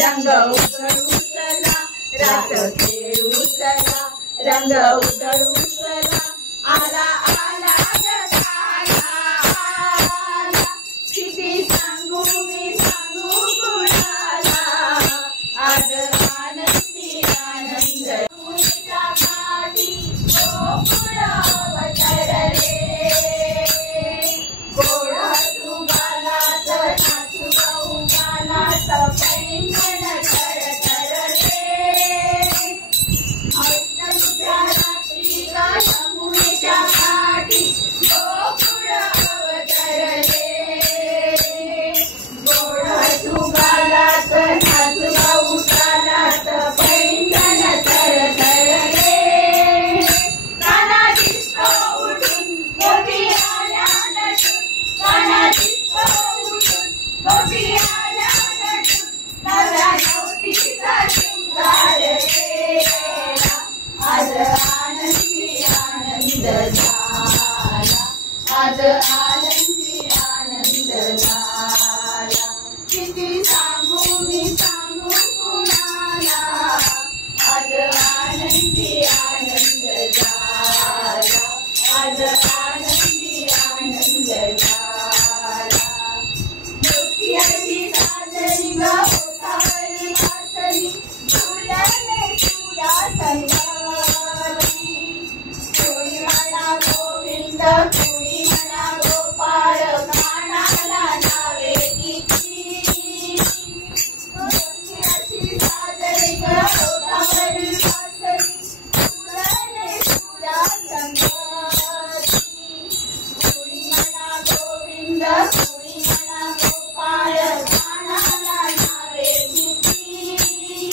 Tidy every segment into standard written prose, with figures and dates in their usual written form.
रंग उधळू चला रास खेळू चला रंग उधळू चला आला आला जगाला आला किती सांगू मी सांगू कुणाला आज आनंदी आनंद तुमच्या गाठी गोकुळ अवतरले गोड तुगालात नाचू गालात पैंगण थरथरले अष्टमीच्या रात्री यमुनेच्या काठी गोकुळ अवतरले गोड तुगालात नाचू गालात पैंगण थरथरले काना दिसतो उठून गोपी आल्या नटून काना दिसतो उठून गोपी आल्या नटून नव्या नवरीचा शृंगार केला आज आनंदी आनंद झाला आज आनंदी आनंद झाला किती सांगू मी सांगू कुणाला आज आनंदी आनंद झाला आज आनंदी आनंद झाला मोठ्याची साजरी ग ओठावरी वासरी झुलने तुला संगाती कोणी म्हणा गोविंद कोणी म्हणा गोपाळ कानाला नावे किती मोठ्याची साजरी ग ओठावरी वासरी झुलने तुला संगाती कोणी म्हणा गोविंद कोणी म्हणा गोपाळ कानाला नावे किती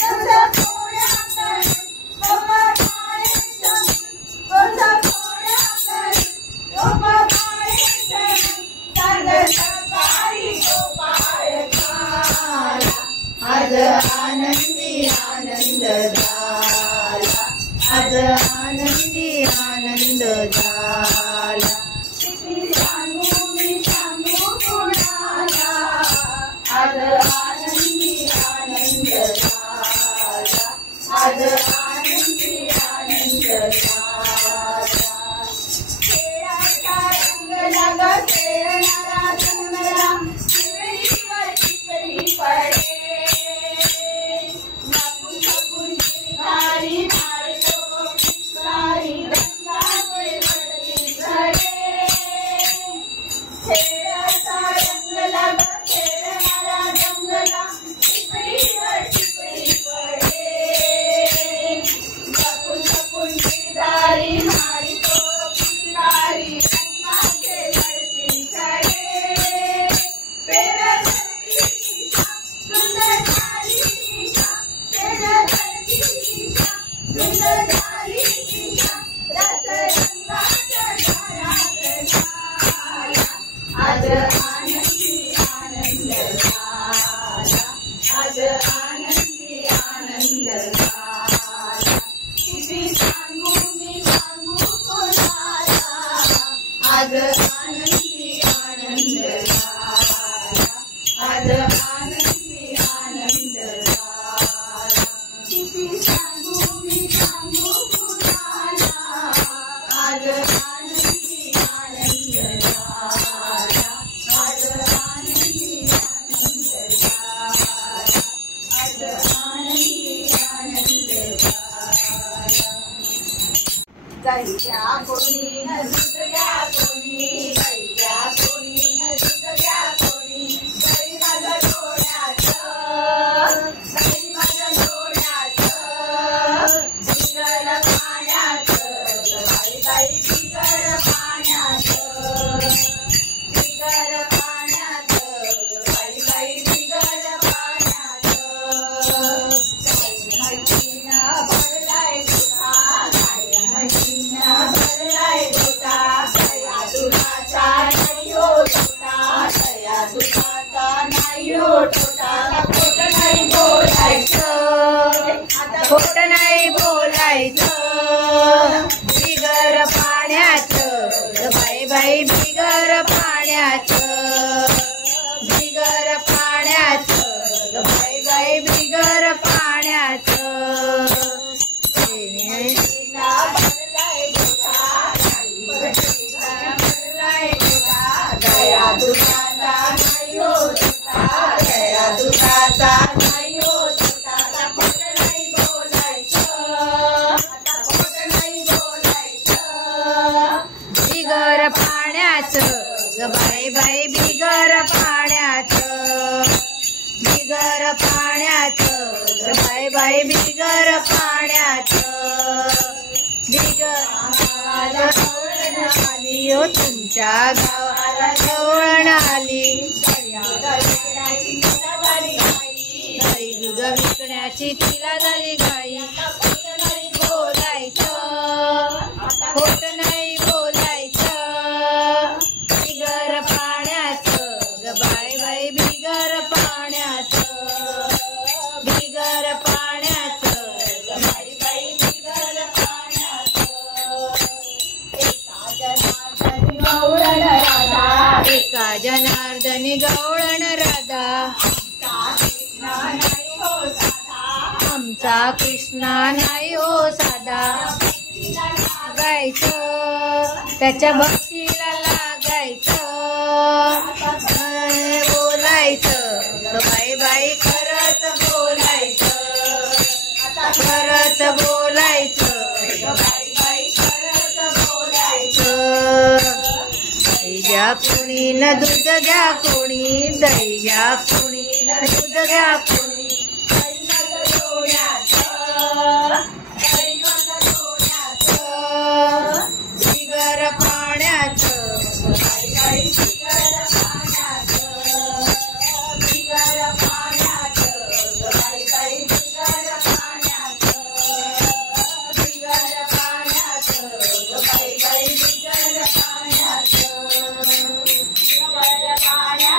रस कोणाकडे गोपाळे रस कोणाकडे गोपाळे सर्व सकाळी गोपाळ खाला आज आनंदी आनंद झाला आज आनंदी आनंद झाला किती सांगू मी सांगू कुणाला आज आनंदी आनंद झाला आज आनंदी आनंद झाला खेळाचा रंगला ग खेळणारा रंगला चिपळीवर चिपळी पडे बापू बापून चिरकाली मारतो पिचकारी रंगाचे भडके झडे खेळाचा रंगला ग खेळणारा रंगला चिपळीवर चिपळी पडे बापून बापून चिरकाली मारतो पिचकारी रंगाचे भडके झडे पेरा धरती दिशा सुंदर झाली दिशा पेरा धरती दिशा सुंदर झाली दिशा रस रंगाच्या दारात झाला आज आनंदी आनंद झाला आज आनंदी आनंद झाला किती सांगू मी सांगू कोणाला आज आनंदी आनंद झाला आज आनंदी आनंद झाला किती सांगू मी सांगू कुणाला आज आनंदी आनंद झाला आज आनंदी आनंद झाला आज आनंदी आनंद झाला गैया कोणी न दुसऱ्या कोणी गैया कोणी न दुसऱ्या कोणी गै माझ्या डोळ्याचं गै माझ्या डोळ्याचं बिगर पाण्याचं बाई बाई बिगर पाण्याचं बिगर पाण्याचं बाई बाई बिगर पाण्याचं मैत्रीनं भरलाय गोठा मैत्रीनं भरलाय गोठा तया दुधाचा नाही हो छोटा तया दुधाचा नाही हो छोटा खोट नाही बोलायचं आता खोट नाही बोलायचं बिगर पाण्याचं बाई बाई बिगर पाण्याचं बिगर पाण्याचं बाई बाई बाई बिगर पाण्याचं बिगर गावाला गवळण आली हो तुमच्या गावाला गवळण आली गाई दूध विकण्याची तिला झाली घाई खोट नाही बोलायचं बिगर पाण्याचं ग बाई बाई बिगर पाण्याचं बिगर पाण्याचं ग बाई बाई बिगर पाण्याचं एका जनार्दनी गवळण राधा आमचा कृष्णा नाही हो साधा गायचं त्याच्या भक्तीला लागायचं बोलायचं बाई बाई खरंच बोलायचं खरंच बोलायचं बाई बाई खरंच बोलायचं दही घ्या कोणी न दूध घ्या कोणी दही घ्या कोणी न दूध घ्या कोणी बिगर पाण्याचं बिगर पाण्याचं बिगर पाण्याचं बिगर पाण्याचं बिगर पाण्याचं बिगर पाण्याचं बिगर पाण्याचं